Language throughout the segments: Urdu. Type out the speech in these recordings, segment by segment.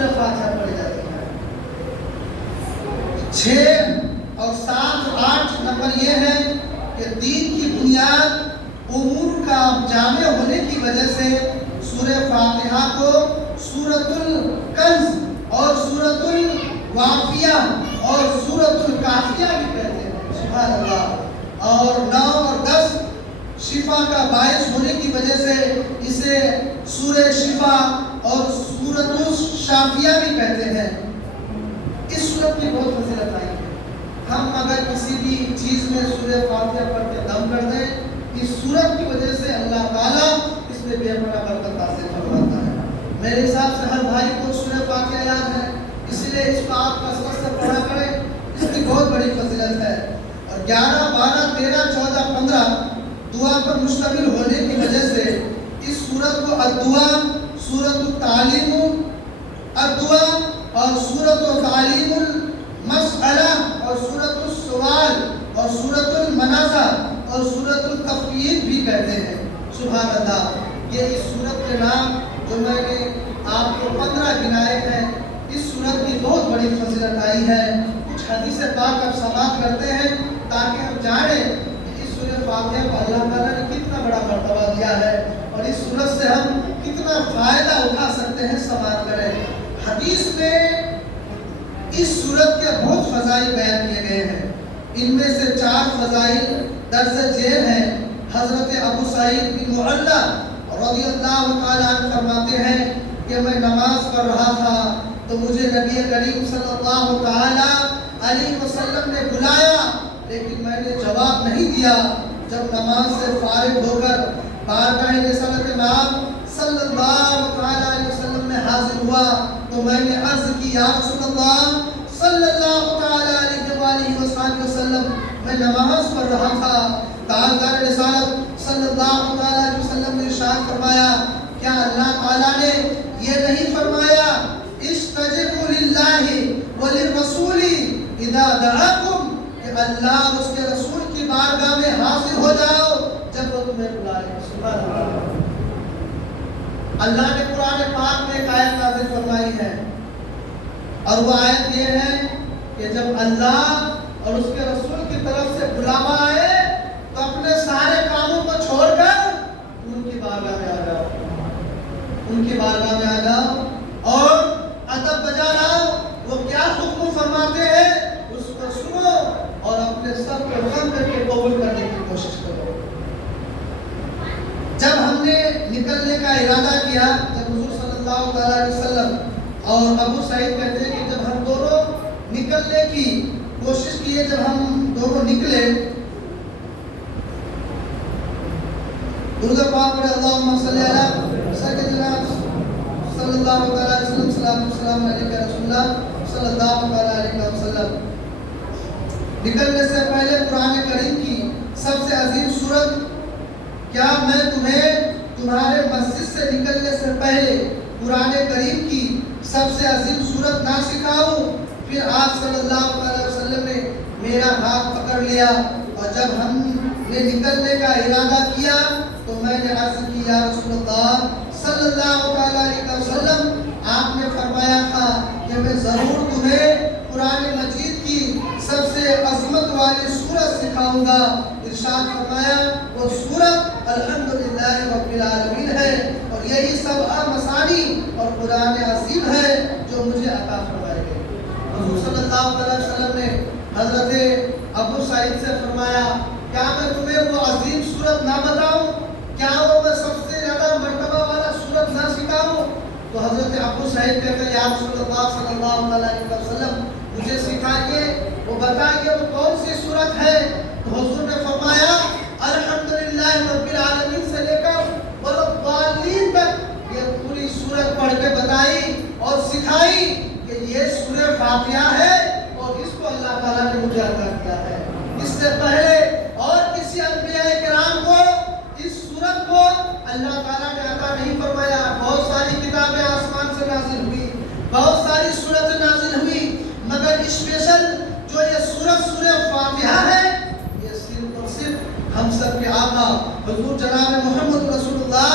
سورہ فاتحہ پڑھی جاتی ہے۔ 6 اور 7 8 نمبر یہ ہے کہ دین کی بنیاد امور کا جامع ہونے کی وجہ سے سورہ فاتحہ کو سورۃ الکنز اور سورۃ الوافیہ اور سورۃ الکافیہ بھی کہتے ہیں، سبحان اللہ۔ اور 9 اور 10 شفا کا باعث ہونے کی وجہ سے اسے سورہ شفا اور سورۃ الشافیہ بھی کہتے ہیں۔ اس سورت کی بہت فضیلت آئی ہے۔ ہم اگر کسی بھی چیز میں سورہ فاتحہ پڑھ کے دم کر دیں، اس سورت کی وجہ سے اللہ تعالیٰ اس میں بے پناہ برکت حاصل فرماتا ہے۔ میرے حساب سے ہر بھائی کو سورہ فاتحہ یاد ہے، اس لیے اس کو آپ کثرت سے پڑھا کریں، اس کی بہت بڑی فضیلت ہے۔ اور 11 12 13 14 15 دعا پر مشتمل ہونے کی وجہ سے اس سورت کو الدعا، سورۃ التعلیم الدعا اور سورۃ التعلیم المسئلہ اور سورۃ السوال اور سورۃ المنازع اور سورۃ التفویض بھی کہتے ہیں، سبحان اللہ۔ یہ اس سورت کے نام جو میں نے آپ کو 15 گنائے ہیں، اس سورت کی بہت بڑی فضیلت آئی ہے۔ کچھ حدیث پاک اب سماعت کرتے ہیں تاکہ ہم جانیں کہ اس سورہ فاتحہ کو اللہ تعالیٰ نے کتنا بڑا مرتبہ دیا ہے اور اس سورت سے ہم کتنا فائدہ اٹھا سکتے ہیں، سماعت کریں۔ حدیث میں اس سورت کے بہت فضائل بیان کیے گئے ہیں، ان میں سے 4 فضائل درج ذیل ہیں۔ حضرت ابو سعید بن معلّہ رضی اللہ تعالیٰ عنہ فرماتے ہیں کہ میں نماز پڑھ رہا تھا تو مجھے نبی کریم صلی اللہ تعالیٰ علیہ وسلم نے بلایا، لیکن میں نے جواب نہیں دیا۔ جب نماز سے فارغ ہو کر بارگاہ رسالت مآب صلی اللہ تعالیٰ علیہ وسلم میں حاضر ہوا تو میں نے عرض کی، یا رسول اللہ صلی اللہ تعالیٰ علیہ وآلہ وسلم، میں نماز پڑھ رہا تھا۔ تاجدار رسالت صلی اللہ تعالیٰ علیہ وسلم نے ارشاد فرمایا، کیا اللہ تعالیٰ نے یہ نہیں فرمایا استجیبوا للہ وللرسول اذا دعاکم، کہ اللہ اور اس کے رسول کی بارگاہ میں حاضر ہو جاؤ جب وہ تمہیں بلائے۔ سبحان اللہ۔ اللہ نے قرآن پاک میں ایک آیت نازل فرمائی ہے اور وہ آیت یہ ہے کہ جب اللہ اور اس کے رسول کی طرف سے بلاوا آئے تو اپنے سارے کاموں کو چھوڑ کر ان کی بارگاہ میں آ جاؤ، ان کی بارگاہ میں آ جاؤ اور ادب بجا لاؤ۔ وہ کیا حکم فرماتے ہیں اس کو سنو اور اپنے سب کو رقم کر کے قبول کرنے کی کوشش کرو۔ جب ہم نے نکلنے کا ارادہ کیا، جب حضور صلی اللہ تعالیٰ علیہ وسلم اور ابو سعید کہتے ہیں کہ جب ہم دونوں نکلنے کی کوشش کیے، جب ہم دونوں نکلے، درود پاک پڑھے، اللہم صلی علی سیدنا صلی اللہ تعالیٰ علیہ وسلم، سلام علیکہ رسول اللہ صلی اللہ تعالیٰ علیہ وسلم۔ نکلنے سے پہلے قرآن کریم کی سب سے عظیم سورت، کیا میں تمہیں تمہارے مسجد سے نکلنے سے پہلے قرآن کریم کی سب سے عظیم سورت نہ سکھاؤں؟ پھر آپ صلی اللہ علیہ وسلم نے میرا ہاتھ پکڑ لیا اور جب ہم نے نکلنے کا ارادہ کیا تو میں نے عرض کی، یا رسول اللہ صلی اللہ علیہ وسلم، آپ نے فرمایا تھا کہ میں ضرور تمہیں قرآن مجید کی سب سے عظمت والی سورت سکھاؤں گا۔ ارشاد فرمایا وہ سورت الحمدللہ رب العالمین ہے اور یہی سبع مثانی اور قرآن عظیم ہے جو مجھے عطا فرمائے گئے۔ حضور صلی اللہ علیہ وسلم نے حضرت ابو سعید سے فرمایا، کیا میں تمہیں وہ عظیم سورت نہ بتاؤں؟ کیا وہ میں سب سے زیادہ مرتبہ والا سورت نہ سکھاؤں؟ تو حضرت ابو سعید کہتے ہیں، یا رسول اللہ صلی اللہ علیہ وسلم مجھے سکھائیے، وہ بتائیے وہ کون سی سورت ہے؟ تو حضور نے فرمایا الحمدللہ رب العالمین سے لے کر والضالین تک یہ پوری سورت پڑھ کے بتائی اور سکھائی کہ یہ سورہ فاتحہ ہے اور اس کو اللہ تعالیٰ نے مجھے عطا کیا ہے۔ اس سے پہلے اور کسی انبیاء کرام کو اس سورت کو اللہ تعالیٰ نے عطا نہیں فرمایا۔ بہت ساری کتابیں آسمان سے نازل ہوئی، بہت ساری سورتیں نازل ہوئی، مگر اسپیشل جو یہ سورت سورہ فاتحہ ہے، یہ صرف اور صرف ہم سب کے آقا حضور جناب محمد رسول اللہ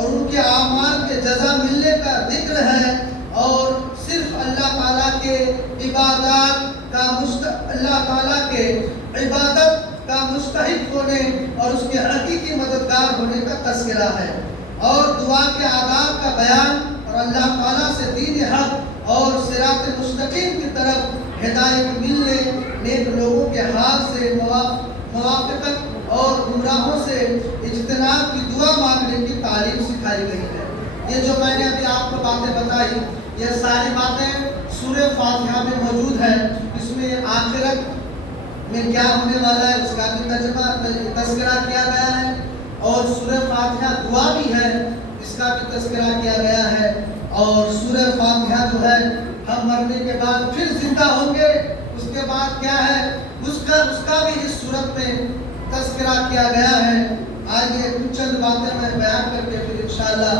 اور ان کے اعمال کے جزا ملنے کا ذکر ہے، اور صرف اللہ تعالیٰ کے اللہ تعالیٰ کے عبادت کا مستحق ہونے اور اس کے حقیقی مددگار ہونے کا تذکرہ ہے، اور دعا کے آداب کا بیان، اور اللہ تعالیٰ سے دین حق اور صراط مستقیم کی طرف ہدایت ملنے، نیک لوگوں کے حال سے موافقت اور گمراہوں سے اجتناب کی دعا مانگنے کی تعلیم سکھائی گئی ہے۔ یہ جو میں نے ابھی آپ کو باتیں بتائی، یہ ساری باتیں سورہ فاتحہ میں موجود ہے۔ اس میں آخرت میں کیا ہونے والا ہے اس کا بھی تذکرہ کیا گیا ہے، اور سورہ فاتحہ دعا بھی ہے، اس کا بھی تذکرہ کیا گیا ہے، اور سورہ فاتحہ جو ہے ہم مرنے کے بعد پھر زندہ ہوں گے، اس کے بعد کیا ہے اس کا بھی اس صورت میں تذکرہ کیا گیا ہے۔ آئیے کچھ چند باتیں میں بیان کر کے پھر انشاءاللہ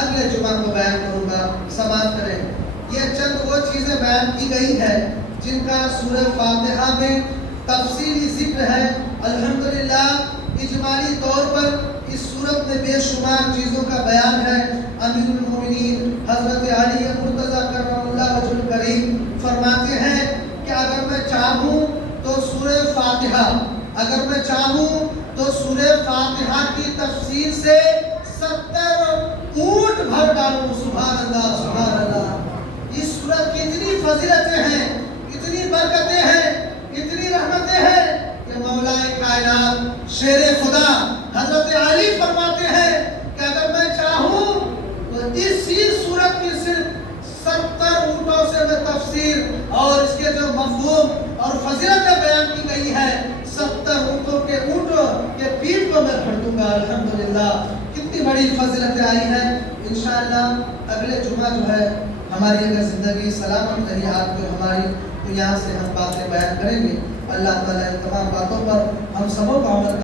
اگلے جمعہ کو بیان کروں گا، سماعت کریں۔ یہ چند وہ چیزیں بیان کی گئی ہے جن کا سورہ فاتحہ میں تفصیلی ذکر ہے۔ الحمدللہ اجمالی طور پر اس سورت میں بے شمار چیزوں کا بیان ہے۔ امیر المومنین حضرت علی مرتضیٰ کرم اللہ وجہ الکریم فرماتے ہیں کہ اگر میں چاہوں تو سورہ فاتحہ کی تفسیر سے 70 اونٹ بھر ڈالوں۔ سبحان اللہ، سبحان اللہ۔ اس سورت کی اتنی فضیلتیں ہیں، اتنی برکتیں ہیں، اتنی رحمتیں ہیں کہ مولا کائنات شیر خدا حضرت علی فرماتے ہیں کہ اگر میں چاہوں تو اسی سورت کی صرف 70 اونٹوں سے میں تفسیر اور اس کے جو مفہوم اور فضیلتیں بیان کی گئی ہے، 70 اونٹوں کے پیٹ کو میں پڑھ دوں گا۔ الحمدللہ کتنی بڑی فضیلتیں آئی ہیں۔ انشاءاللہ اگلے جمعہ جو ہے ہماری اگر زندگی سلامت رہی آپ کو ہماری، تو یہاں سے ہم باتیں بیان کریں گے۔ اللہ تعالیٰ ان تمام باتوں پر ہم سبوں کو عمل